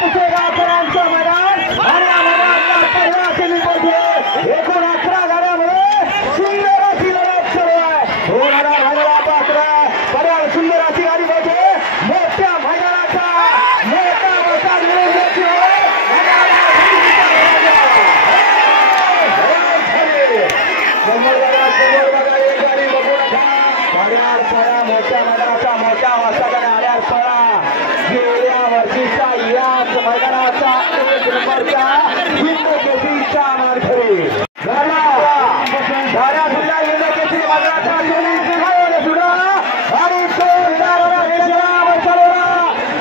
पुसेगावकरांचं मैदान आणि या मैदानातला पहिला सेमीमध्ये एकूण 11 गाड्यामुळे सुंदर अशी लढत सुरू आहे. 2000 पात्र पर्याय सुंदर अशी गाडी पाहिजे मोठ्या मैदानाचा मोठा निर्णय मोठ्या मैदानाचा मोठा वाजता आल्यावर पळा गेल्या वर्षीचा याच मैदानाचा 1 नंबरचा हिंदकेसरीचा मानकरी धारा सुद्धा हिंदकेसरी मैदानाचा सुद्धा आणि तो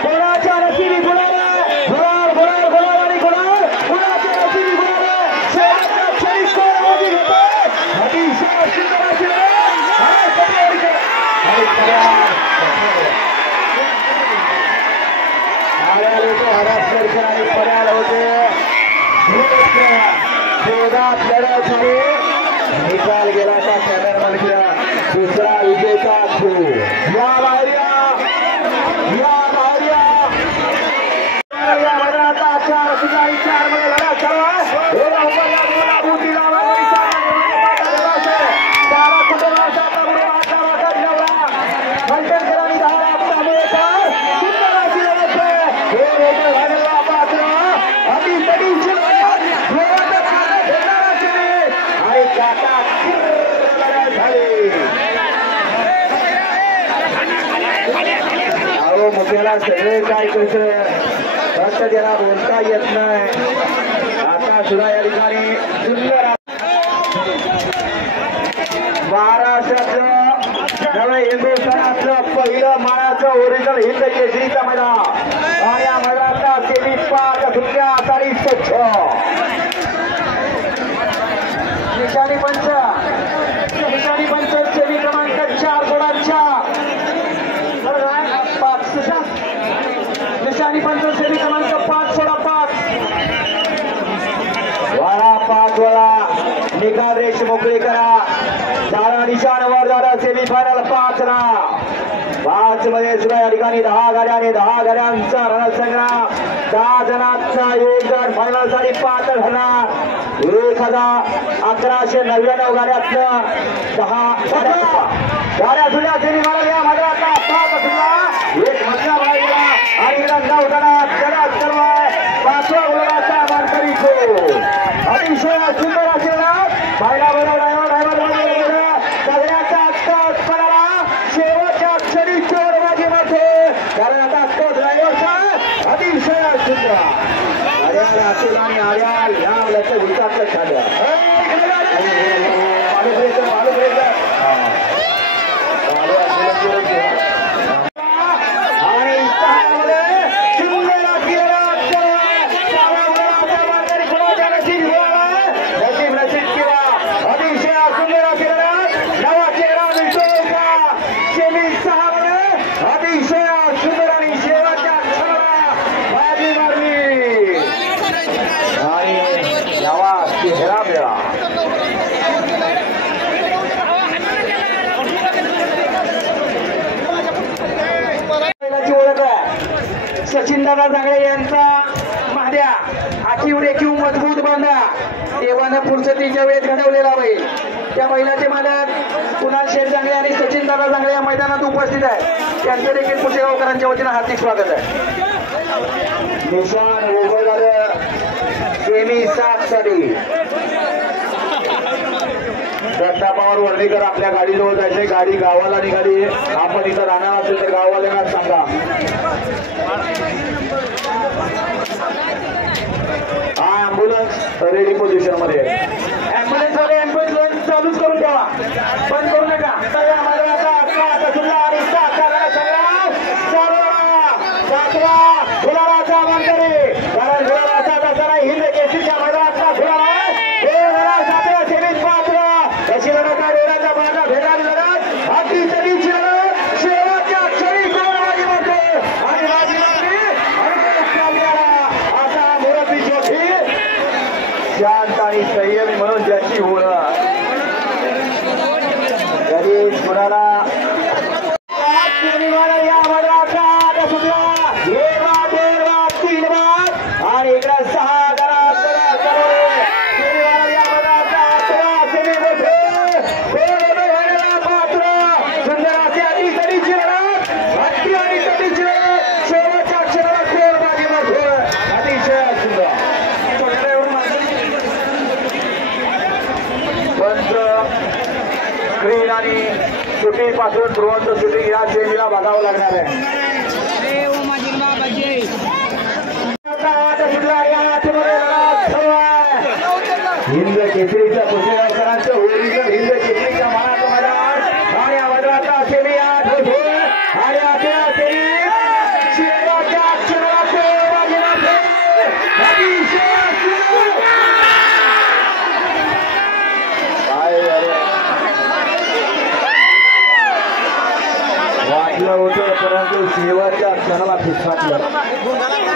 कोणाच्या नशिबी गुलाल आणि गुलाल कुणाच्या नशिबी गुलाल शेवटच्या क्षणी कोण घेतो अतिशय सुंदर अशी आणि पर्याय होते जोरात लढत झाली निकाल गेला का सदर म्हणजे दुसरा विजेता या मैदानाचा 4 मध्ये लढत चालू मुख्याला सगळे काय कसं फक्त त्याला बोलता येत नाही. आता सुद्धा या ठिकाणी सुंदर महाराष्ट्राचं नव्हे हिंदुस्थानातलं पहिलं मानाचं ओरिजिनल हिंद केसरीचं मैदान आणि या मैदानाचा सेमी 5 सुट्ट्या साडी स्वच्छ निशाणी पंच सेमी क्रमांक 4 गुणांच्या निशाणी पंच सेमी क्रमांक 5 सोडा 5 वारा 5 वेळा निकाल रेष मोकळी करा. झाला निशाण वर झाला सेमी फायनल 5 ना 5 मध्ये सुद्धा या ठिकाणी 10 गाड्याने 10 गाड्यांचा रणसंग्राम 10 जणांचा योगदान फायनल साठी पात्र ठरणार. 1199 गाड्यातलं 10 गाड्या सुद्धा सेमी फायनल या मैदानातला 5 सुद्धा एक मधला भाग गेला आणि रंगावताना जगात सर्व 5व्या गुलाबाचा मानकरी तो अतिशय सुंदर असेला पाहिला बरोबर सगळ्याचा तोच पडाला शेवटच्या क्षणी चोरबाजीमध्ये कारण आता तोच ड्रायव्हरचा अतिशय सुंदर आर्याल असेल आणि आर्याल या लक्ष उलटातलं झालं सचिनदादा जांगळे यांचा महाद्या आखीवर एकीव मजबूत बांधा देवानं फुरसतीच्या वेळेत घडवलेला बैल त्या बैलाचे मालक कुणाल शेठ जांगळे आणि सचिनदादा जांगळे या मैदानात उपस्थित आहेत. त्यांचे देखील पुसेगावकरांच्या वतीनं हार्दिक स्वागत आहे. निशाण उभं झालं सेमी 7 साठी दत्ता पवार वर्णेकर आपल्या गाडीजवळ जायचंय. गाडी गावाला निघाली. आपण इथं राहणार असेल तर गाववाल्यांना सांगा. हा ॲम्ब्युलन्स रेडी पोझिशन मध्ये ॲम्ब्युलन्स वाले ॲम्ब्युलन्स चालूच करून ठेवा बंद करू नका. गुलाबाचा मानकरी कारण गुलाबाचा दसरा हिंद केसरीच्या मैदानातला गुलाब आहे. सेमीत पात्र कशी लढत आहे डोळ्याचा माझा भेटायला लढत अति तरीची लढत शेवटच्या क्षणी गोलबाजी होते आणि असा मुरब्बी जोशी शांत आणि संयमी म्हणून ज्याची ओळख कधीच कुणाला या मैदानाचा सुद्धा पासून ड्रोनचं शूटिंग या श्रेणीला बघावं लागणार आहे. हिंद केसरीच्या पुसेगावकरांचं ओरिजिनल हिंद केसरीच्या मानाचं मैदान आणि आवाजाचा सेमी आठ आणि आपल्या शेवटच्या क्षणाचे वाटलं होतं परंतु शेवटच्या क्षणाला फिसकाटलं.